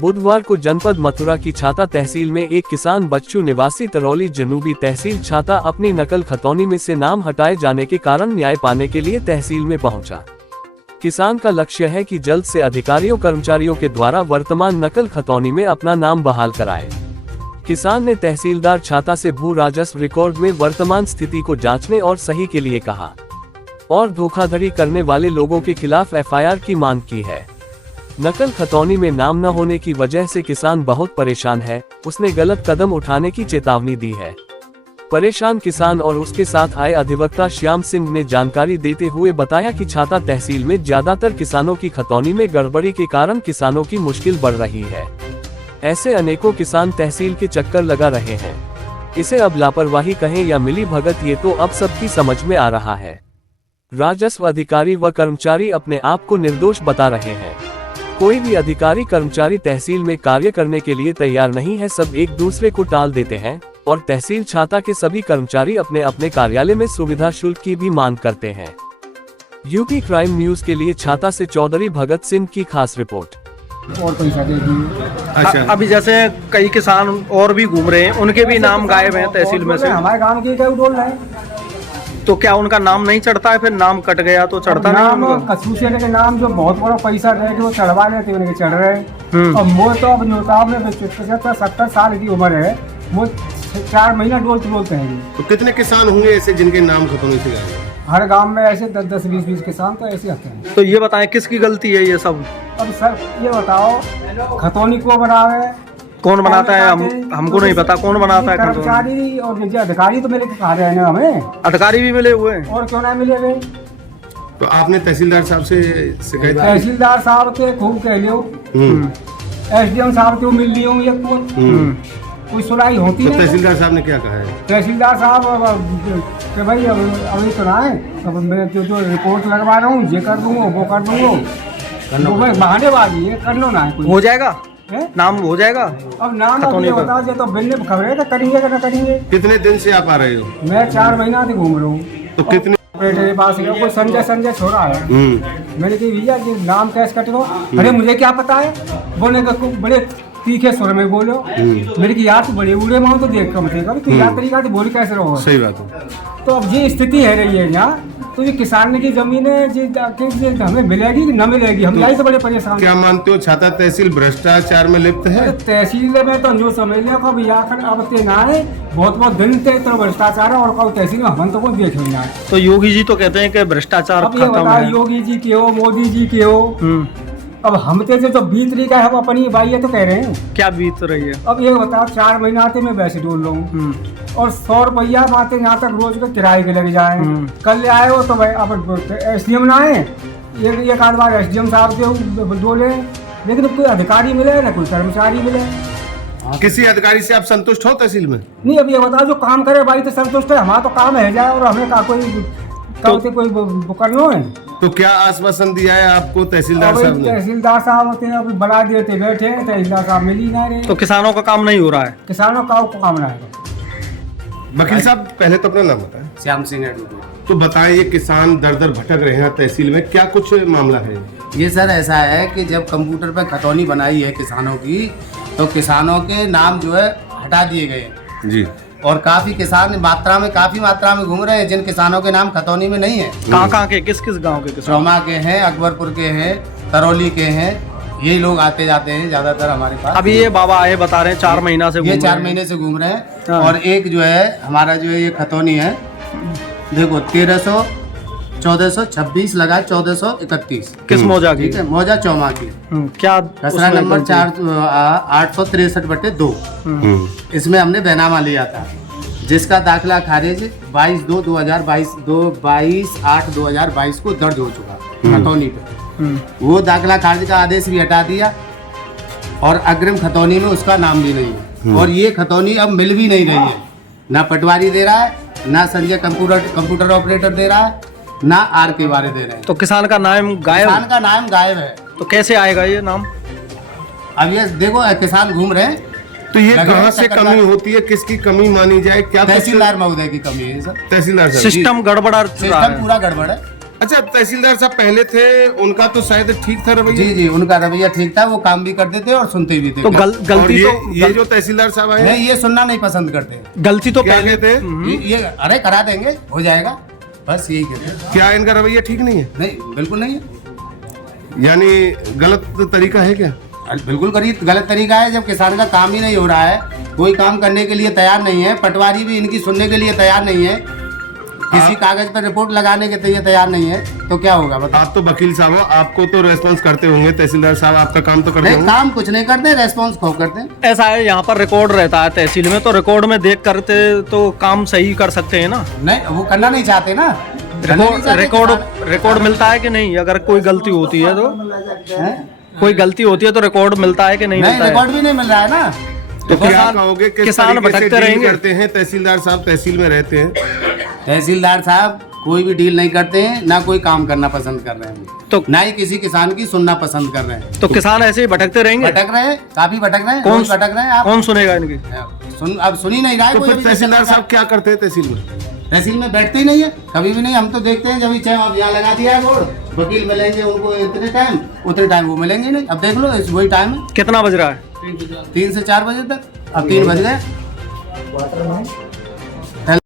बुधवार को जनपद मथुरा की छाता तहसील में एक किसान बच्चू निवासी तरौली जनूबी तहसील छाता अपनी नकल खतौनी में से नाम हटाए जाने के कारण न्याय पाने के लिए तहसील में पहुंचा। किसान का लक्ष्य है कि जल्द से अधिकारियों कर्मचारियों के द्वारा वर्तमान नकल खतौनी में अपना नाम बहाल कराए। किसान ने तहसीलदार छाता से भू राजस्व रिकॉर्ड में वर्तमान स्थिति को जांचने और सही के लिए कहा और धोखाधड़ी करने वाले लोगों के खिलाफ एफआईआर की मांग की है। नकल खतौनी में नाम न होने की वजह से किसान बहुत परेशान है। उसने गलत कदम उठाने की चेतावनी दी है। परेशान किसान और उसके साथ आए अधिवक्ता श्याम सिंह ने जानकारी देते हुए बताया कि छाता तहसील में ज्यादातर किसानों की खतौनी में गड़बड़ी के कारण किसानों की मुश्किल बढ़ रही है। ऐसे अनेकों किसान तहसील के चक्कर लगा रहे हैं। इसे अब लापरवाही कहें या मिली भगत, ये तो अब सबकी समझ में आ रहा है। राजस्व अधिकारी व कर्मचारी अपने आप को निर्दोष बता रहे हैं। कोई भी अधिकारी कर्मचारी तहसील में कार्य करने के लिए तैयार नहीं है। सब एक दूसरे को टाल देते हैं और तहसील छाता के सभी कर्मचारी अपने अपने कार्यालय में सुविधा शुल्क की भी मांग करते हैं। यूपी क्राइम न्यूज के लिए छाता से चौधरी भगत सिंह की खास रिपोर्ट। और पैसा दे दिए। अच्छा, अभी जैसे कई किसान और भी घूम रहे हैं, उनके भी नाम गायब हैं तहसील में से। हमारे गांव के क्या बोल रहे हैं, तो क्या उनका नाम नहीं चढ़ता है? फिर नाम कट गया तो चढ़ता नाम नहीं? कसूसिया के नाम जो बहुत बड़ा पैसा रहे वो चढ़वा लेते उनके चढ़ रहे। और वो तो अब जोताब में 70 साल की उम्र है, वो 4 महीना डोलते हैं। तो कितने किसान होंगे ऐसे जिनके नाम खतौनी से गायब हैं? हर गांव में ऐसे 10, 20 किसान तो ऐसे आते हैं। तो ये बताएं किसकी गलती है ये सब? अब सर ये बताओ, खतौनी को बनावे, कौन बनाता है? हमको नहीं पता कौन बनाता है। कर्मचारी और जो अधिकारी तो मेरे खा रहे हैं हमें। अधिकारी भी मिले हुए हैं और क्यों ना मिले हुए? तो आपने तहसीलदार साहब से शिकायत की? तहसीलदार साहब के खूब कह लियो, एसडीएम साहब को मिल लियो, कोई सुनाई होती तो है। तहसीलदार साहब ने क्या कहा है? तहसीलदार साहब कि भाई अभी तो ना है, अब मैं जो रिपोर्ट लगवा रहा हूँ ये कर दूंगा वो कर दूंगा, वो भाई बहानेबाजी है, कर लो ना। हो जाएगा नाम हो जाएगा। अब नाम अभी बता दे तो बिल्ले खबर है, करेंगे ना करेंगे। कितने दिन से आप आ रहे हो? मैं 4 महीना से घूम रहा हूँ। तो कितने मेरे पास है कोई संजय छोड़ा है। मैंने कहा भैया कि नाम कैसे कटेगा? अरे मुझे क्या पता है, बोले बड़े तीखे सुर में बोलो। मेरे की याद बड़े बूढ़े माओ तो देख कम थे, कभी याद तरीका से बोल कैसे रहो। सही बात है। तो अब ये स्थिति है रही है यहाँ, तो ये किसान की जमीन है हमें मिलेगी कि न मिलेगी, हम यही से बड़े परेशान। क्या मानते हो छाता तहसील भ्रष्टाचार में लिप्त है? तहसील में तो जो समझ लिया कब अब ते ना है, बहुत दिन से तो भ्रष्टाचार है और कब तहसील में हम तो कुछ देख नहीं आए। तो योगी जी तो कहते हैं कि भ्रष्टाचार अब ये बताओ, योगी जी के हो, मोदी जी के हो, अब हम से तो बीत रही है, हम अपनी भाई है तो कह रहे हैं। क्या बीत रही है? अब ये बताओ, 4 महीना आते मैं वैसे डोल रहा हूँ और 100 रुपया बातें यहाँ तक रोज के किराए के लग जाए। कल ले आए हो तो भाई अब एसडीएम ना आए, एक आध बार एसडीएम साहब से डोले, लेकिन कोई अधिकारी मिले ना कोई कर्मचारी मिले। किसी अधिकारी से आप संतुष्ट हो तहसील में? नहीं, अब ये बताओ जो काम करे भाई तो संतुष्ट है, हमारा तो काम है जाए और हमें का कोई कोई करना है। तो क्या आश्वासन दिया है आपको तहसीलदार साहब ने? तहसीलदार साहब होते हैं अब बना देते बैठे हैं, तहसीलदार साहब मिल ही ना रहे। तो किसानों का काम नहीं हो रहा है? किसानों का काम ना है। वकील साहब पहले तो अपना नाम बताएं। श्याम सिंह। तो बताएं, ये किसान दर दर भटक रहे हैं तहसील में, क्या कुछ मामला है? ये सर ऐसा है कि जब कंप्यूटर पर खतौनी बनाई है किसानों की, तो किसानों के नाम जो है हटा दिए गए जी, और काफी किसान काफी मात्रा में घूम रहे हैं जिन किसानों के नाम खतौनी में नहीं है। कहाँ के, किस किस गांव के किसान? श्रोमा के हैं, अकबरपुर के हैं, तरौली के हैं, ये लोग आते जाते हैं ज्यादातर हमारे पास। अभी ये बाबा आए बता रहे हैं 4 महीना से, ये 4 महीने से घूम रहे हैं। और एक जो है हमारा जो है ये खतौनी है, देखो 1300 1426 लगा 1431। किस मौजा की? ठीक है, मौजा चौमा की। क्या खसरा नंबर 863/2। इसमें हमने बैनामा लिया था, जिसका दाखिला खारिज 22/8/2022 को दर्ज हो चुका खतौनी पे। वो दाखिला खारिज का आदेश भी हटा दिया और अग्रिम खतौनी में उसका नाम भी नहीं है। और ये खतौनी अब मिल भी नहीं रही है, ना पटवारी दे रहा है, ना संजय कंप्यूटर ऑपरेटर दे रहा है, ना आर के बारे दे रहे हैं। तो किसान का नाम गायब? किसान का नाम गायब है। तो कैसे आएगा ये नाम? अब ये देखो किसान घूम रहे हैं। तो ये कहाँ से कमी होती है, किसकी कमी मानी जाए? क्या तहसीलदार महोदय की कमी है सर। तहसीलदार साहब, सिस्टम गड़बड़ा, सिस्टम पूरा गड़बड़ है। अच्छा, तहसीलदार साहब पहले थे, उनका तो शायद ठीक था रवैया। जी जी, उनका रवैया ठीक था, वो काम भी करते थे और सुनते भी थे। तो और गलती ये जो तहसीलदार साहब आए, नहीं, ये सुनना नहीं पसंद करते। गलती तो क्या पहले कहते? ये अरे करा देंगे, हो जाएगा, बस यही कहते हैं। क्या इनका रवैया ठीक नहीं है? नहीं, बिल्कुल नहीं है। यानी गलत तरीका है क्या? बिल्कुल गलत तरीका है। जब किसान का काम ही नहीं हो रहा है, कोई काम करने के लिए तैयार नहीं है, पटवारी भी इनकी सुनने के लिए तैयार नहीं है, किसी कागज पर रिपोर्ट लगाने के लिए तैयार नहीं है, तो क्या होगा बताओ? आप तो वकील साहब हो, आपको तो रेस्पॉन्स करते होंगे तहसीलदार साहब, आपका काम तो करते नहीं, होंगे। काम कुछ नहीं करते, रेस्पॉन्स खूब करते हैं। ऐसा है, यहाँ पर रिकॉर्ड रहता है तहसील में, तो रिकॉर्ड में देख करते तो काम सही कर सकते हैं ना। नहीं, वो करना नहीं चाहते ना। रिकॉर्ड मिलता है कि नहीं? अगर कोई गलती होती है तो हैं? कोई गलती होती है तो रिकॉर्ड मिलता है कि नहीं नहीं, मिलता है? रिकॉर्ड भी नहीं मिल रहा है ना। तो क्या किसान- कहोगे, किस किसान तरीके से भटकते डील रहेंगे। करते हैं तहसीलदार साहब, तहसील में रहते हैं? तहसीलदार साहब कोई भी डील नहीं करते हैं, ना कोई काम करना पसंद कर रहे हैं, तो ना ही किसी किसान की सुनना पसंद कर रहे हैं। तो किसान ऐसे ही भटकते रहेंगे। भटक रहे हैं, काफी भटक रहे हैं, कौन रोज भटक रहे हैं। आप कौन सुनेगा इनकी? अब सुन ही नहीं रहा है तो कोई फिर अभी तहसीलदार साहब क्या करते हैं तहसील में? तहसील में बैठते ही नहीं है, कभी भी नहीं। हम तो देखते हैं जब चाहे आप यहाँ लगा दिया है बोर्ड, वकील मिलेंगे उनको इतने टाइम, उतने टाइम वो मिलेंगे नहीं। अब देख लो, इस वही टाइम है, कितना बज रहा है? 3 से 4 बजे तक। अब 3 बज गए।